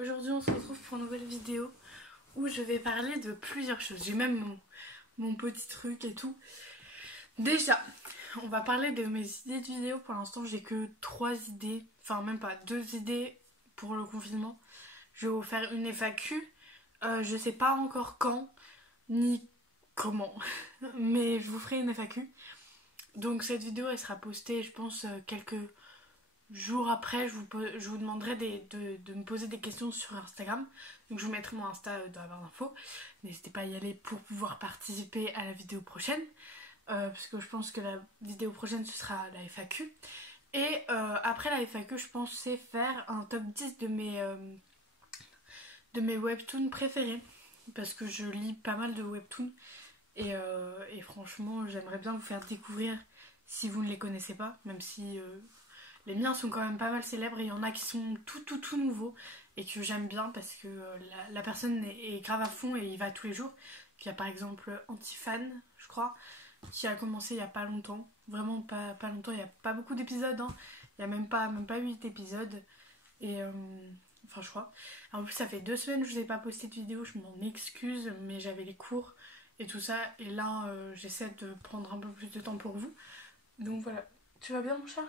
Aujourd'hui on se retrouve pour une nouvelle vidéo où je vais parler de plusieurs choses. J'ai même mon petit truc et tout. Déjà, on va parler de mes idées de vidéo. Pour l'instant j'ai que 3 idées, enfin même pas 2 idées pour le confinement. Je vais vous faire une FAQ. Je sais pas encore quand ni comment, mais je vous ferai une FAQ. Donc cette vidéo elle sera postée je pense quelques jours après. Je vous demanderai de me poser des questions sur Instagram. Donc je vous mettrai mon Insta dans la barre d'infos. N'hésitez pas à y aller pour pouvoir participer à la vidéo prochaine. Parce que je pense que la vidéo prochaine ce sera la FAQ. Et après la FAQ je pensais faire un top 10 de mes webtoons préférés. Parce que je lis pas mal de webtoons. Et franchement j'aimerais bien vous faire découvrir si vous ne les connaissez pas. Même si les miens sont quand même pas mal célèbres et il y en a qui sont tout nouveaux et que j'aime bien parce que la personne est grave à fond et il va tous les jours. Il y a par exemple Antifan, je crois, qui a commencé il y a pas longtemps. Vraiment pas longtemps, il n'y a pas beaucoup d'épisodes. Hein. Il n'y a même pas 8 épisodes. Et enfin je crois. En plus ça fait 2 semaines que je vous ai pas posté de vidéo, je m'en excuse, mais j'avais les cours et tout ça. Et là j'essaie de prendre un peu plus de temps pour vous. Donc voilà. Tu vas bien mon chat?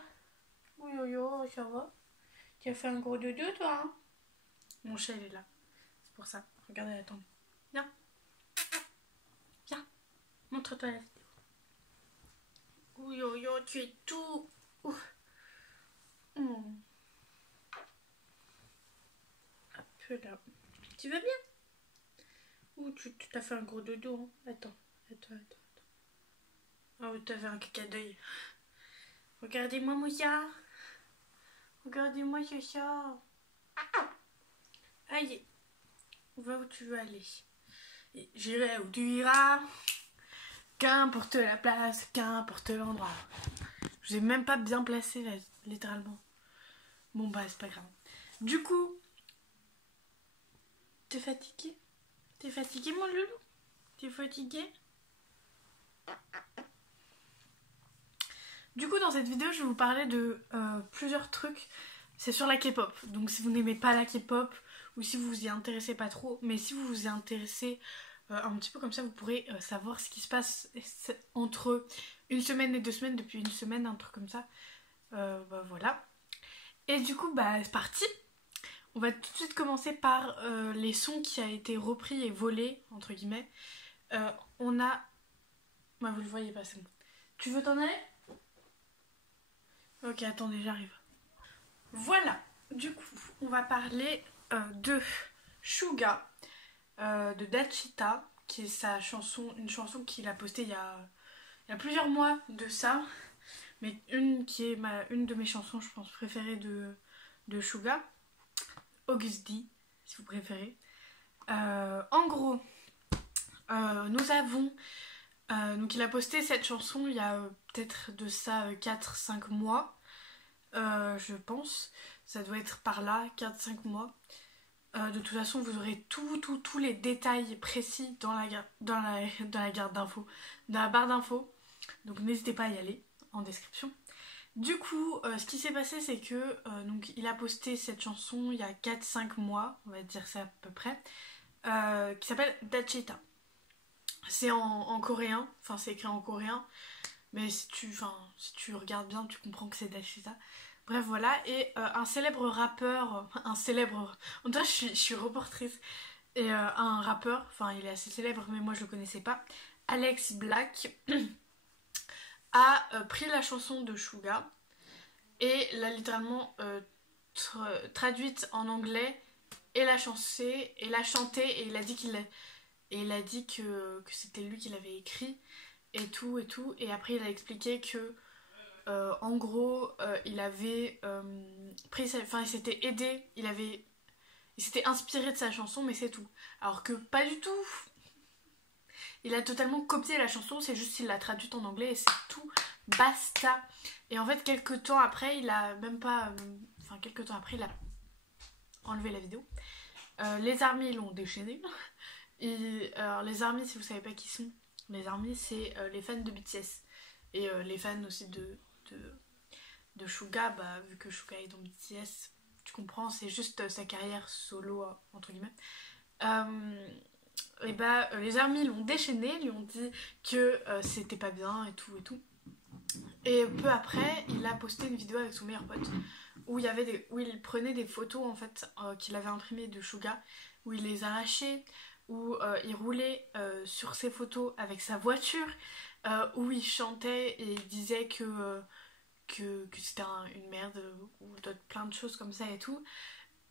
Oui, yo, ça va? Tu as fait un gros dodo, toi, hein? Mon chat, il est là. C'est pour ça. Regardez, attendez. Viens. Viens. Montre-toi la vidéo. Oui, yo, tu es tout... Ouf. Un peu là. Tu vas bien? Ouh, tu t'as fait un gros dodo, hein? Attends. Oh, t'as fait un caca d'œil. Regardez-moi, mon chat. Regardez-moi, ce chat. Allez. Va où tu veux aller. J'irai où tu iras. Qu'importe la place, qu'importe l'endroit. Je l'ai même pas bien placé là, littéralement. Bon bah c'est pas grave. Du coup, t'es fatigué? T'es fatigué mon loulou? T'es fatigué? Du coup dans cette vidéo je vais vous parler de plusieurs trucs. C'est sur la K-pop. Donc si vous n'aimez pas la K-pop ou si vous vous y intéressez pas trop, mais si vous vous y intéressez un petit peu comme ça, vous pourrez savoir ce qui se passe entre une semaine et 2 semaines, depuis une semaine, un truc comme ça. Bah voilà. Et du coup, bah c'est parti. On va tout de suite commencer par les sons qui a été repris et volés, entre guillemets. On a... Bah vous le voyez pas, c'est bon. Tu veux t'en aller? Ok, attendez, j'arrive. Voilà. Du coup, on va parler de Suga, de Dachita, qui est sa chanson, une chanson qu'il a postée il y a plusieurs mois de ça, mais une qui est une de mes chansons, je pense, préférées de Suga, August D, si vous préférez. En gros, nous avons... donc il a posté cette chanson il y a peut-être de ça 4-5 mois, je pense. Ça doit être par là, 4-5 mois. De toute façon, vous aurez tous les détails précis dans la garde d'infos, dans la barre d'infos. Donc n'hésitez pas à y aller en description. Du coup, ce qui s'est passé, c'est que donc, il a posté cette chanson il y a 4-5 mois, on va dire ça à peu près, qui s'appelle Dachita. C'est en coréen, enfin c'est écrit en coréen, mais si tu regardes bien, tu comprends que c'est Dachita. Bref, voilà, et un célèbre rappeur, on dirait que je suis reportrice, et un rappeur, enfin il est assez célèbre, mais moi je le connaissais pas, Alex Black, a pris la chanson de Suga et l'a littéralement traduite en anglais et l'a chantée et il a dit que c'était lui qui l'avait écrit et tout et après il a expliqué que en gros il avait pris il s'était aidé, il s'était inspiré de sa chanson, mais c'est tout, alors que pas du tout. Il a totalement copié la chanson, c'est juste qu'il l'a traduite en anglais et c'est tout, basta. Et en fait quelques temps après il a enlevé la vidéo. Les ARMY l'ont déchaîné. Alors les ARMY, si vous savez pas qui sont, les ARMY c'est les fans de BTS. Et les fans aussi de Suga, bah vu que Suga est dans BTS, tu comprends, c'est juste sa carrière solo, entre guillemets. Et bah, les armées l'ont déchaîné, lui ont dit que c'était pas bien et tout et tout. Et peu après, il a posté une vidéo avec son meilleur pote où il prenait des photos en fait qu'il avait imprimées de Suga, où il les arrachait, où il roulait sur ses photos avec sa voiture, où il chantait et il disait que c'était une merde ou plein de choses comme ça et tout.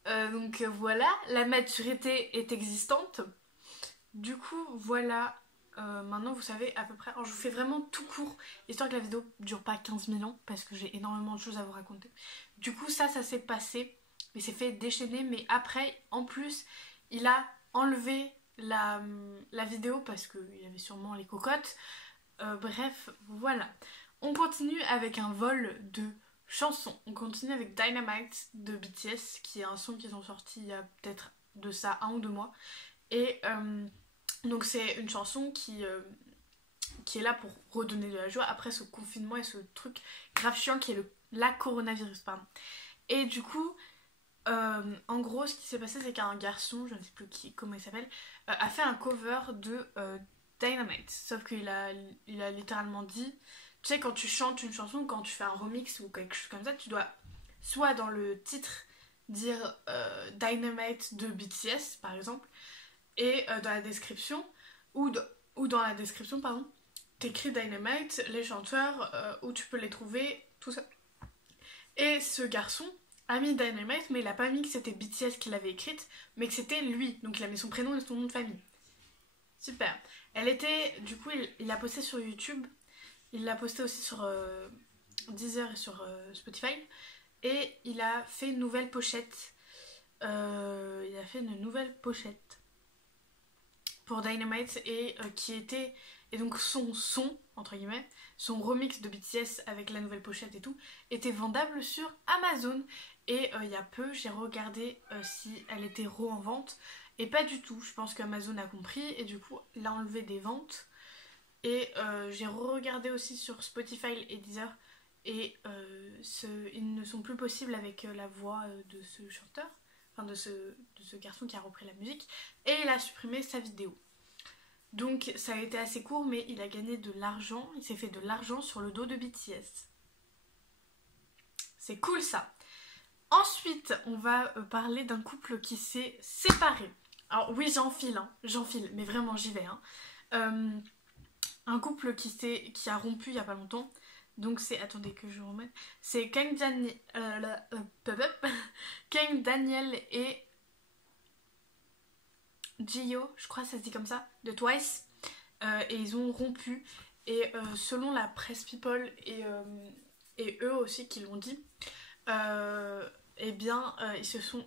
Donc voilà, la maturité est existante. Du coup, voilà. Maintenant, vous savez à peu près. Alors, je vous fais vraiment tout court, histoire que la vidéo dure pas 15 000 ans, parce que j'ai énormément de choses à vous raconter. Du coup, ça s'est passé. Il s'est fait déchaîner, mais après, en plus, il a enlevé la vidéo parce qu'il y avait sûrement les cocottes. Bref, voilà. On continue avec un vol de chansons. On continue avec Dynamite de BTS, qui est un son qu'ils ont sorti il y a peut-être de ça 1 ou 2 mois. Et donc c'est une chanson qui est là pour redonner de la joie après ce confinement et ce truc grave chiant qui est la coronavirus, pardon. Et du coup, en gros, ce qui s'est passé, c'est qu'un garçon, je ne sais plus comment il s'appelle, a fait un cover de Dynamite. Sauf qu'il a littéralement dit, tu sais, quand tu chantes une chanson, quand tu fais un remix ou quelque chose comme ça, tu dois soit dans le titre dire Dynamite de BTS, par exemple, et dans la description, ou dans la description, pardon, t'écris Dynamite, les chanteurs, où tu peux les trouver, tout ça. Et ce garçon a mis Dynamite, mais il a pas mis que c'était BTS qui l'avait écrite, mais que c'était lui. Donc il a mis son prénom et son nom de famille. Super. Elle était, du coup, il l'a posté sur YouTube, il l'a posté aussi sur Deezer et sur Spotify, et il a fait une nouvelle pochette. Pour Dynamite et donc son son, entre guillemets, son remix de BTS avec la nouvelle pochette et tout, était vendable sur Amazon. Et il y a peu, j'ai regardé si elle était en vente, et pas du tout. Je pense qu'Amazon a compris et du coup l'a enlevé des ventes. Et j'ai regardé aussi sur Spotify et Deezer, et ils ne sont plus possibles avec la voix de ce chanteur, enfin de ce garçon qui a repris la musique, et il a supprimé sa vidéo. Donc ça a été assez court, mais il a gagné de l'argent, il s'est fait de l'argent sur le dos de BTS. C'est cool ça. Ensuite, on va parler d'un couple qui s'est séparé. Alors oui, j'enfile, mais vraiment j'y vais. Un couple qui a rompu il y a pas longtemps. Donc c'est, attendez que je remette, c'est Kang Daniel et Jihyo, je crois que ça se dit comme ça, de Twice, et ils ont rompu. Et selon la presse People et eux aussi qui l'ont dit, eh bien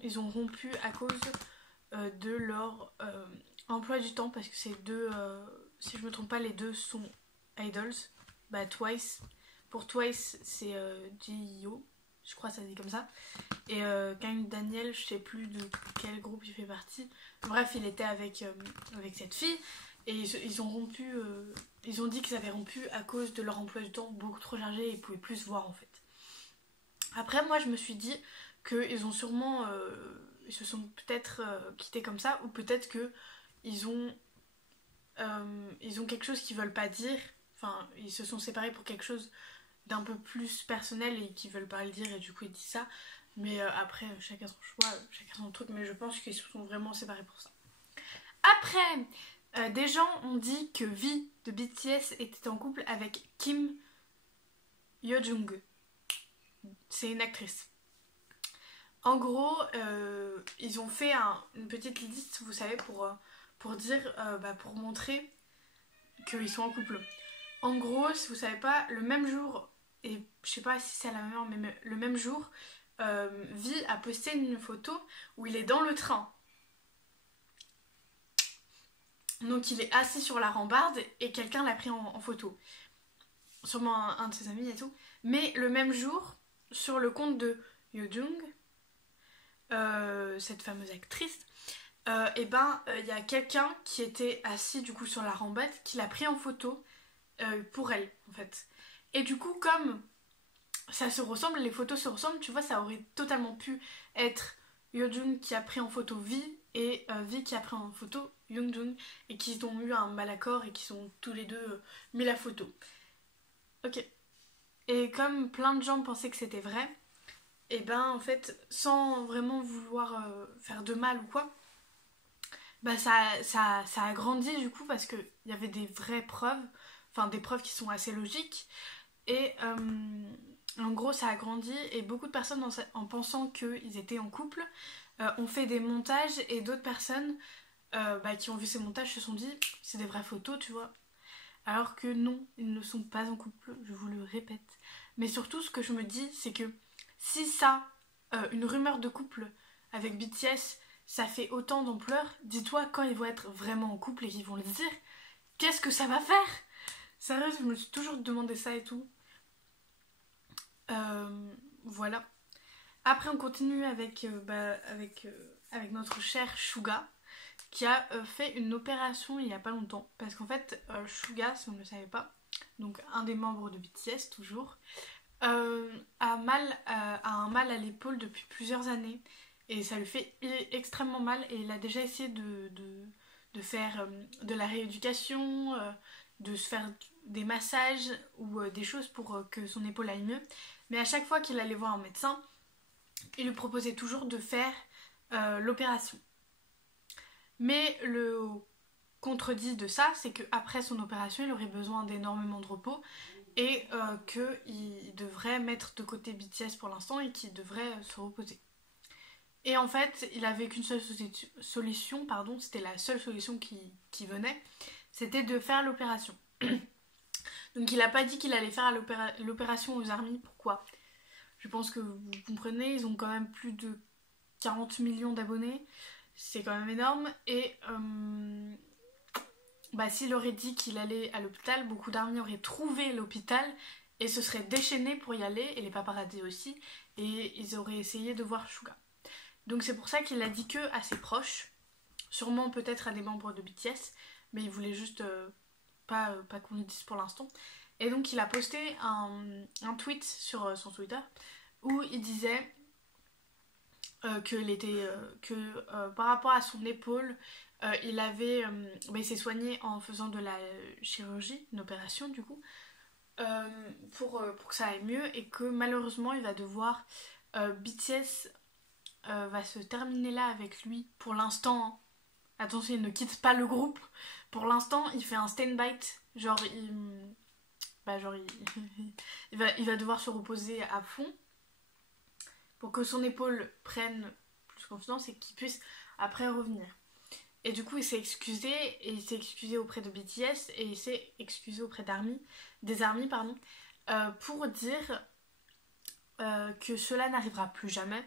ils ont rompu à cause de leur emploi du temps, parce que ces deux, si je me trompe pas, les deux sont idols. Bah Twice, pour Twice c'est Jihyo, je crois que ça se dit comme ça, et Kang Daniel, je sais plus de quel groupe il fait partie. Bref, il était avec cette fille, et ils ont rompu, ils ont dit qu'ils avaient rompu à cause de leur emploi du temps beaucoup trop chargé et ils pouvaient plus se voir en fait. Après, moi je me suis dit qu'ils ont sûrement, ils se sont peut-être quittés comme ça, ou peut-être que ils ont quelque chose qu'ils veulent pas dire, enfin ils se sont séparés pour quelque chose d'un peu plus personnel et qu'ils veulent pas le dire, et du coup ils disent ça. Mais après, chacun son choix, chacun son truc, mais je pense qu'ils se sont vraiment séparés pour ça. Après, des gens ont dit que V de BTS était en couple avec Kim Yo-jung. C'est une actrice. En gros, ils ont fait une petite liste, vous savez, pour dire, pour montrer qu'ils sont en couple. En gros, si vous savez pas, le même jour, et je sais pas si c'est à la même heure, mais le même jour, V a posté une photo où il est dans le train. Donc il est assis sur la rambarde et quelqu'un l'a pris en photo. Sûrement un de ses amis et tout. Mais le même jour, sur le compte de Yo-jung, cette fameuse actrice, il y a quelqu'un qui était assis du coup sur la rambarde qui l'a pris en photo pour elle en fait. Et du coup, comme ça se ressemble, les photos se ressemblent, tu vois, ça aurait totalement pu être Yeojun qui a pris en photo V et V qui a pris en photo Yoongjun et qui ont eu un malaccord et qui sont tous les deux mis la photo. Ok. Et comme plein de gens pensaient que c'était vrai, et ben en fait, sans vraiment vouloir faire de mal ou quoi, bah ça a grandi du coup parce qu'il y avait des vraies preuves, enfin des preuves qui sont assez logiques. Et en gros, ça a grandi et beaucoup de personnes, en pensant qu'ils étaient en couple, ont fait des montages et d'autres personnes qui ont vu ces montages se sont dit c'est des vraies photos, tu vois. Alors que non, ils ne sont pas en couple, je vous le répète. Mais surtout, ce que je me dis, c'est que si ça, une rumeur de couple avec BTS, ça fait autant d'ampleur, dis-toi quand ils vont être vraiment en couple et qu'ils vont le dire, qu'est-ce que ça va faire? Sérieux, je me suis toujours demandé ça et tout. Voilà. Après, on continue avec notre cher Suga, qui a fait une opération il y a pas longtemps. Parce qu'en fait, Suga, si on ne le savait pas, donc un des membres de BTS toujours, a un mal à l'épaule depuis plusieurs années. Et ça lui fait extrêmement mal. Et il a déjà essayé de faire de la rééducation, de se faire des massages ou des choses pour que son épaule aille mieux. Mais à chaque fois qu'il allait voir un médecin, il lui proposait toujours de faire l'opération. Mais le contredit de ça, c'est qu'après son opération, il aurait besoin d'énormément de repos et qu'il devrait mettre de côté BTS pour l'instant et qu'il devrait se reposer. Et en fait, il avait qu'une seule solution, c'était la seule solution qui venait, c'était de faire l'opération. Donc il n'a pas dit qu'il allait faire l'opération aux armées. Pourquoi? Je pense que vous comprenez, ils ont quand même plus de 40 millions d'abonnés. C'est quand même énorme. Et s'il aurait dit qu'il allait à l'hôpital, beaucoup d'armées auraient trouvé l'hôpital et se seraient déchaînés pour y aller, et les paparazzis aussi, et ils auraient essayé de voir Suga. Donc c'est pour ça qu'il l'a dit que à ses proches, sûrement peut-être à des membres de BTS, mais il voulait juste pas qu'on le dise pour l'instant. Et donc il a posté un tweet sur son Twitter où il disait que par rapport à son épaule, il s'est soigné en faisant de la chirurgie, une opération du coup, pour que ça aille mieux, et que malheureusement il va devoir BTS va se terminer là avec lui pour l'instant. Hein. Attention, il ne quitte pas le groupe. Pour l'instant, il fait un stand-by. Genre, il va devoir se reposer à fond pour que son épaule prenne plus confiance et qu'il puisse après revenir. Et du coup, il s'est excusé, et il s'est excusé auprès de BTS, et il s'est excusé auprès des armies, pour dire que cela n'arrivera plus jamais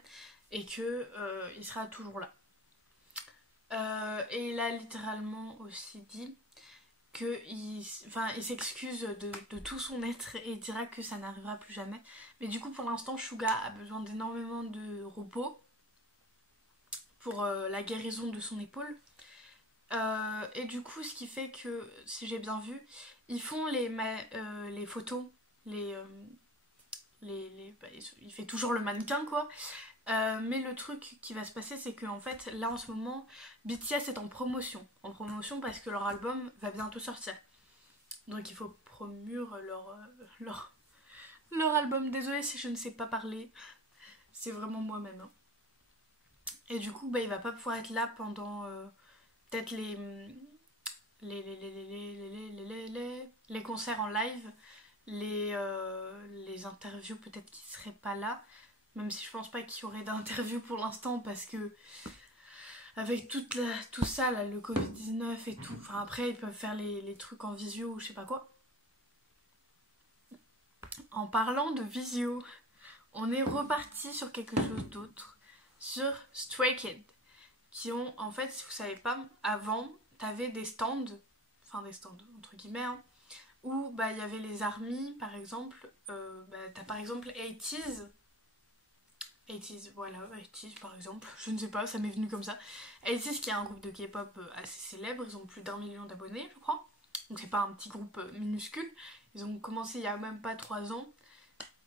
et que il sera toujours là. Et il a littéralement aussi dit qu'il s'excuse de tout son être et dira que ça n'arrivera plus jamais. Mais du coup, pour l'instant, Suga a besoin d'énormément de repos pour la guérison de son épaule. Et du coup, ce qui fait que, si j'ai bien vu, ils font les photos, il fait toujours le mannequin quoi. Mais le truc qui va se passer, c'est qu'en fait, là en ce moment, BTS est en promotion parce que leur album va bientôt sortir. Donc il faut promouvoir leur album. Désolée si je ne sais pas parler, c'est vraiment moi-même. Hein. Et du coup, il va pas pouvoir être là pendant peut-être les concerts en live, les interviews peut-être qui seraient pas là. Même si je pense pas qu'il y aurait d'interview pour l'instant parce que avec tout ça, là, le Covid-19 et tout, enfin après ils peuvent faire les trucs en visio ou je sais pas quoi. En parlant de visio, on est reparti sur quelque chose d'autre, sur Stray Kids, qui ont, en fait, si vous savez pas, avant, t'avais des stands entre guillemets, hein, où il y avait les armies par exemple, t'as par exemple 80's, voilà, 80's par exemple, je ne sais pas, ça m'est venu comme ça. 80's qui est un groupe de K-pop assez célèbre, ils ont plus d'1 million d'abonnés je crois, donc c'est pas un petit groupe minuscule, ils ont commencé il y a même pas 3 ans,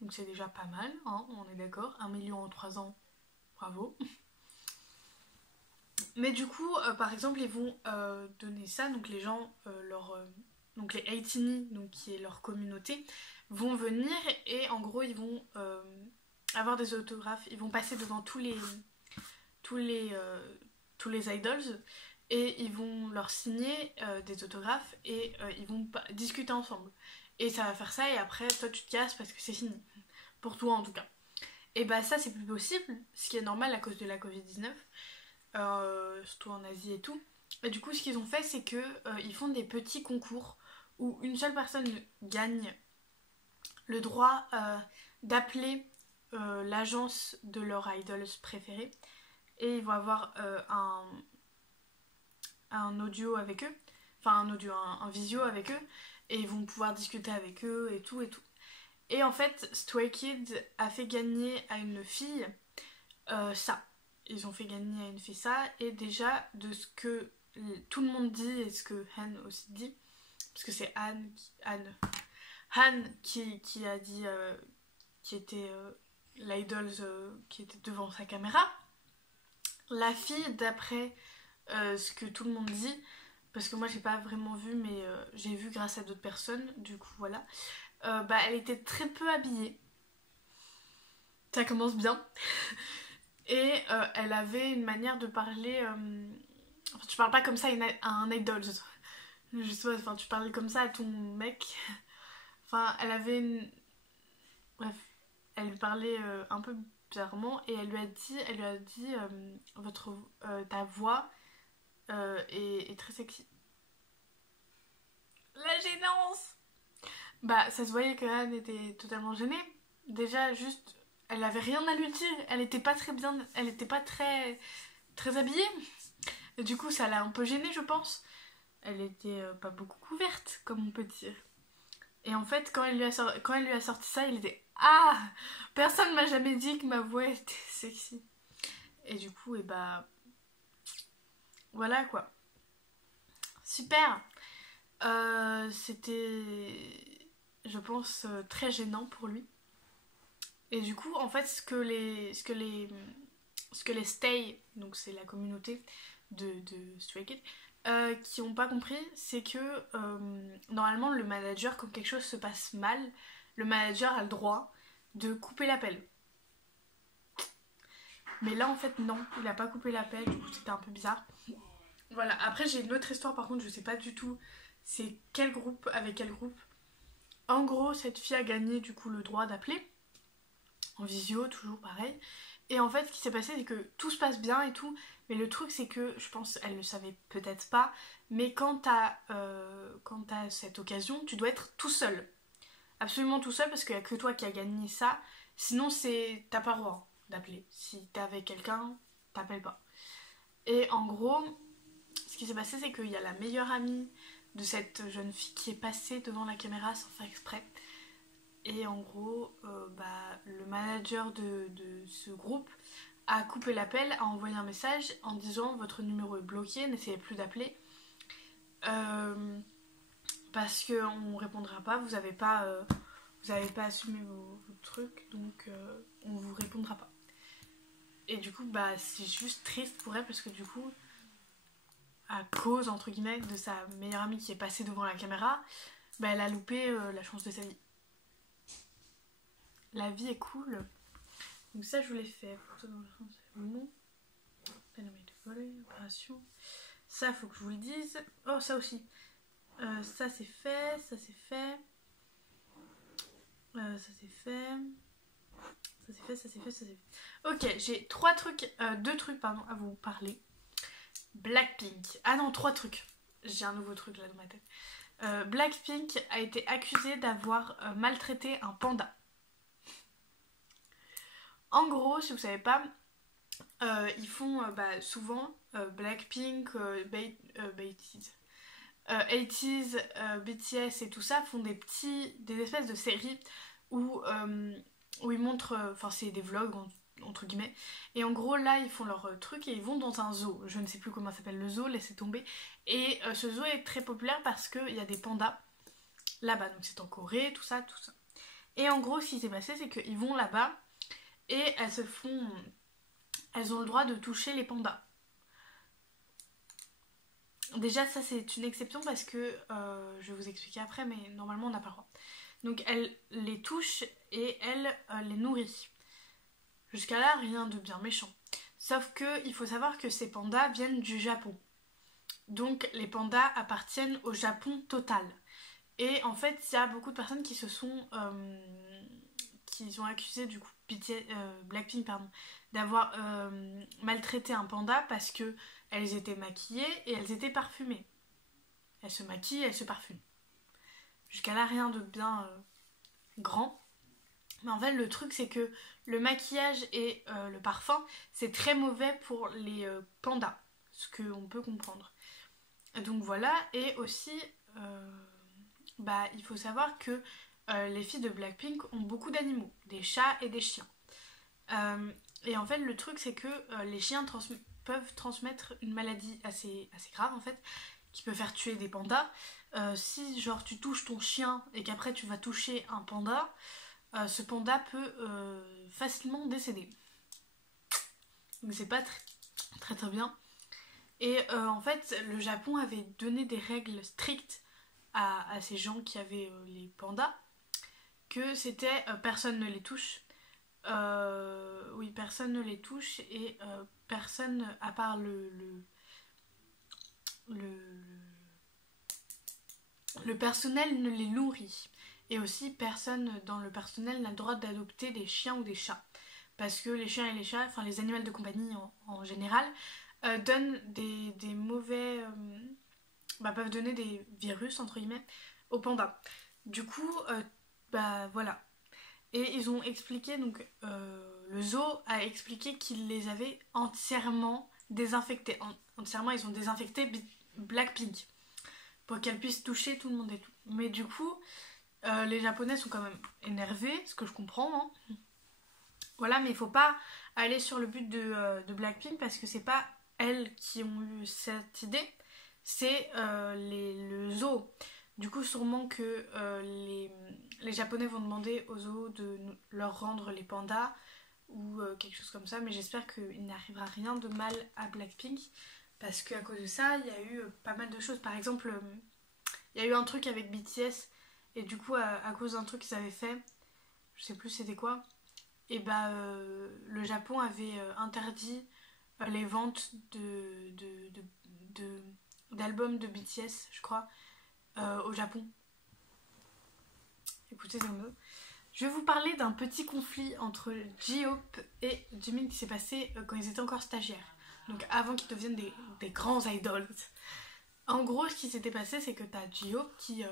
donc c'est déjà pas mal, hein, on est d'accord, 1 million en 3 ans, bravo. Mais du coup, par exemple, ils vont donner ça, donc les gens, donc les Haitini, donc qui est leur communauté, vont venir et en gros ils vont avoir des autographes, ils vont passer devant tous les idols et ils vont leur signer des autographes et ils vont discuter ensemble. Et ça va faire ça et après toi tu te casses parce que c'est fini. Pour toi en tout cas. Et bah ça c'est plus possible, ce qui est normal à cause de la Covid-19, surtout en Asie et tout. Et du coup ce qu'ils ont fait c'est que ils font des petits concours où une seule personne gagne le droit d'appeler l'agence de leur idols préféré et ils vont avoir un audio avec eux, enfin un visio avec eux et ils vont pouvoir discuter avec eux et tout et tout. Et en fait, Stray Kids a fait gagner à une fille ça. Ils ont fait gagner à une fille ça. Et déjà, de ce que tout le monde dit et ce que Han aussi dit, parce que c'est Han qui a dit, qui était l'idols qui était devant sa caméra. La fille, d'après ce que tout le monde dit, parce que moi j'ai pas vraiment vu, mais j'ai vu grâce à d'autres personnes, du coup voilà. Elle était très peu habillée. Ça commence bien. Et elle avait une manière de parler. Enfin, tu parles pas comme ça à un idol. Je sais pas, enfin, tu parlais comme ça à ton mec. Enfin, elle avait une. Bref, elle lui parlait un peu bizarrement et elle lui a dit ta voix est très sexy. La gênance! Bah, ça se voyait que Anne était totalement gênée. Déjà, juste, elle avait rien à lui dire. Elle était pas très bien, elle était pas très, très habillée. Et du coup, ça l'a un peu gênée, je pense. Elle était pas beaucoup couverte, comme on peut dire. Et en fait, quand elle lui a sorti ça, il était ah, personne m'a jamais dit que ma voix était sexy. Et du coup, et bah, voilà quoi. Super. C'était, je pense, très gênant pour lui. Et du coup, en fait, ce que les Stay, donc c'est la communauté de Stray Kids, qui n'ont pas compris, c'est que normalement le manager, quand quelque chose se passe mal, le manager a le droit de couper l'appel. Mais là en fait non, il a pas coupé l'appel, du coup c'était un peu bizarre. Voilà, après j'ai une autre histoire par contre, je sais pas du tout c'est quel groupe, avec quel groupe. En gros, cette fille a gagné du coup le droit d'appeler, en visio, toujours pareil. Et en fait, ce qui s'est passé, c'est que tout se passe bien et tout, mais le truc, c'est que, je pense, elle le savait peut-être pas, mais quand t'as cette occasion, tu dois être tout seul. Absolument tout seul, parce qu'il n'y a que toi qui as gagné ça. Sinon, t'as pas le droit d'appeler. Si t'es avec quelqu'un, t'appelles pas. Et en gros, ce qui s'est passé, c'est qu'il y a la meilleure amie de cette jeune fille qui est passée devant la caméra sans faire exprès. Et en gros, le manager de ce groupe a coupé l'appel, a envoyé un message en disant votre numéro est bloqué, n'essayez plus d'appeler parce qu'on répondra pas, vous avez pas assumé vos trucs, donc on vous répondra pas. Et du coup, c'est juste triste pour elle parce que du coup, à cause entre guillemets de sa meilleure amie qui est passée devant la caméra, elle a loupé la chance de sa vie. La vie est cool. Donc ça, je vous l'ai fait. Opération. Ça, faut que je vous le dise. Oh, ça aussi. Ça, c'est fait. Ça, c'est fait. Ça, c'est fait. Ça, c'est fait. Ça, c'est fait. Ça, c'est fait. Ok, j'ai deux trucs, pardon, à vous parler. Blackpink. Ah non, 3 trucs. J'ai un nouveau truc là dans ma tête. Blackpink a été accusé d'avoir maltraité un panda. En gros, si vous savez pas, ils font souvent Blackpink, 80s, BTS et tout ça font des espèces de séries où ils montrent, enfin c'est des vlogs entre guillemets, et en gros là ils font leur truc et ils vont dans un zoo, je ne sais plus comment ça s'appelle le zoo, laissez tomber, et ce zoo est très populaire parce qu'il y a des pandas là-bas, donc c'est en Corée, tout ça. Et en gros, ce qui s'est passé, c'est qu'ils vont là-bas et elles ont le droit de toucher les pandas. Déjà, ça c'est une exception parce que je vais vous expliquer après, mais normalement on n'a pas le droit. Donc elle les touche et elle les nourrit. Jusqu'à là, rien de bien méchant. Sauf que il faut savoir que ces pandas viennent du Japon. Donc les pandas appartiennent au Japon total. Et en fait, il y a beaucoup de personnes qui qui ont accusé du coup Blackpink d'avoir maltraité un panda parce que elles étaient maquillées et elles étaient parfumées. Elles se maquillent, elles se parfument. Jusqu'à là, rien de bien grand. Mais en fait, le truc, c'est que le maquillage et le parfum, c'est très mauvais pour les pandas. Ce qu'on peut comprendre. Donc voilà, et aussi, il faut savoir que les filles de Blackpink ont beaucoup d'animaux, des chats et des chiens. Et en fait, le truc, c'est que les chiens peuvent transmettre une maladie assez grave, en fait, qui peut faire tuer des pandas. Si, genre, tu touches ton chien et qu'après tu vas toucher un panda, ce panda peut facilement décéder. Donc c'est pas très très bien. Et en fait, le Japon avait donné des règles strictes à ces gens qui avaient les pandas, que c'était personne ne les touche. Oui, personne ne les touche et personne, à part le personnel, ne les nourrit. Et aussi, personne dans le personnel n'a le droit d'adopter des chiens ou des chats. Parce que les chiens et les chats, enfin les animaux de compagnie en général, donnent des mauvais... peuvent donner des virus, entre guillemets, aux pandas. Du coup, voilà. Et ils ont expliqué, donc le zoo a expliqué qu'ils les avaient entièrement désinfectés. Entièrement, ils ont désinfecté Blackpink pour qu'elle puisse toucher tout le monde et tout. Mais du coup, les Japonais sont quand même énervés, ce que je comprends. Hein. Voilà, mais il faut pas aller sur le but de Blackpink parce que c'est pas elles qui ont eu cette idée, c'est le zoo. Du coup, sûrement que les Japonais vont demander au zoo de leur rendre les pandas ou quelque chose comme ça, mais j'espère qu'il n'arrivera rien de mal à Blackpink parce qu'à cause de ça, il y a eu pas mal de choses. Par exemple, il y a eu un truc avec BTS et du coup, à cause d'un truc qu'ils avaient fait, je sais plus c'était quoi, et le Japon avait interdit les ventes d'albums de BTS, je crois, au Japon. Écoutez, je vais vous parler d'un petit conflit entre J-Hope et Jimin qui s'est passé quand ils étaient encore stagiaires. Donc avant qu'ils deviennent des grands idols. En gros, ce qui s'était passé, c'est que t'as J-Hope qui...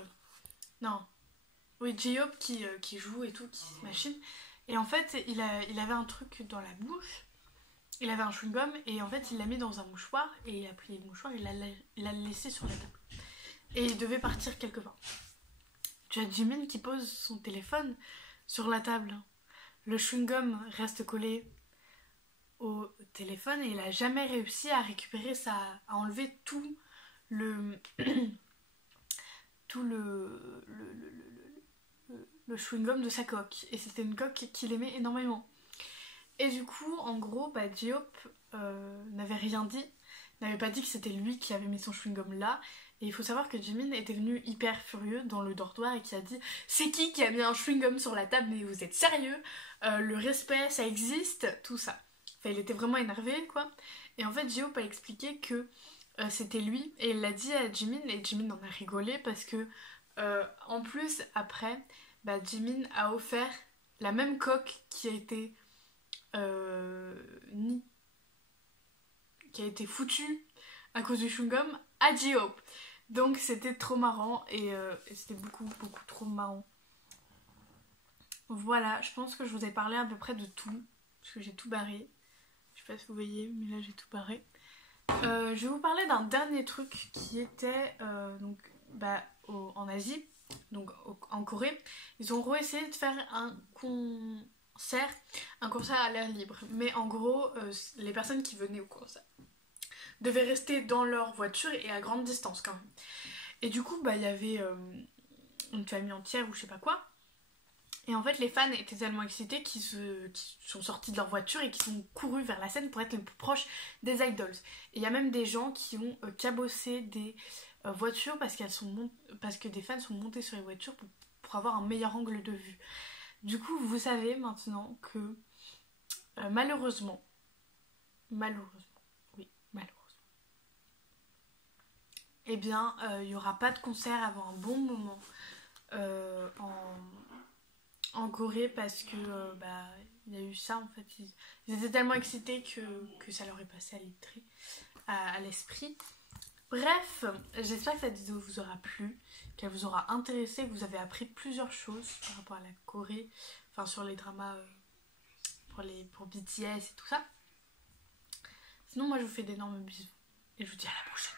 J-Hope qui joue et tout, qui se machine. Et en fait, il avait un truc dans la bouche. Il avait un chewing-gum et en fait, il l'a mis dans un mouchoir. Et il a pris le mouchoir et il l'a laissé sur la table. Et il devait partir quelque part. Tu as Jimin qui pose son téléphone sur la table. Le chewing-gum reste collé au téléphone et il a jamais réussi à récupérer à enlever tout le chewing-gum de sa coque. Et c'était une coque qu'il aimait énormément. Et du coup, en gros, J-Hope n'avait rien dit, n'avait pas dit que c'était lui qui avait mis son chewing-gum là. Et il faut savoir que Jimin était venu hyper furieux dans le dortoir et qui a dit « C'est qui a mis un chewing-gum sur la table? Mais vous êtes sérieux? Le respect, ça existe ?» Tout ça. Enfin, il était vraiment énervé, quoi. Et en fait, J-Hope a expliqué que c'était lui. Et il l'a dit à Jimin et Jimin en a rigolé parce que, en plus, après, Jimin a offert la même coque qui a été... qui a été foutue à cause du chewing-gum à J-Hope. Donc c'était trop marrant et c'était beaucoup trop marrant. Voilà, je pense que je vous ai parlé à peu près de tout, parce que j'ai tout barré. Je sais pas si vous voyez, mais là j'ai tout barré. Je vais vous parler d'un dernier truc qui était en Asie, donc en Corée. Ils ont essayé de faire un concert à l'air libre. Mais en gros, les personnes qui venaient au concert devaient rester dans leur voiture et à grande distance quand même. Et du coup, il y avait une famille entière ou je sais pas quoi. Et en fait les fans étaient tellement excités qu'ils sont sortis de leur voiture et qui sont courus vers la scène pour être les plus proches des idols. Et il y a même des gens qui ont cabossé des voitures parce que des fans sont montés sur les voitures pour avoir un meilleur angle de vue. Du coup vous savez maintenant que malheureusement, oui, malheureusement, eh bien, il n'y aura pas de concert avant un bon moment en Corée parce que il y a eu ça en fait. Ils étaient tellement excités que ça leur est passé à l'esprit. Bref, j'espère que cette vidéo vous aura plu, qu'elle vous aura intéressé, que vous avez appris plusieurs choses par rapport à la Corée, enfin sur les dramas pour BTS et tout ça. Sinon, moi je vous fais d'énormes bisous et je vous dis à la prochaine.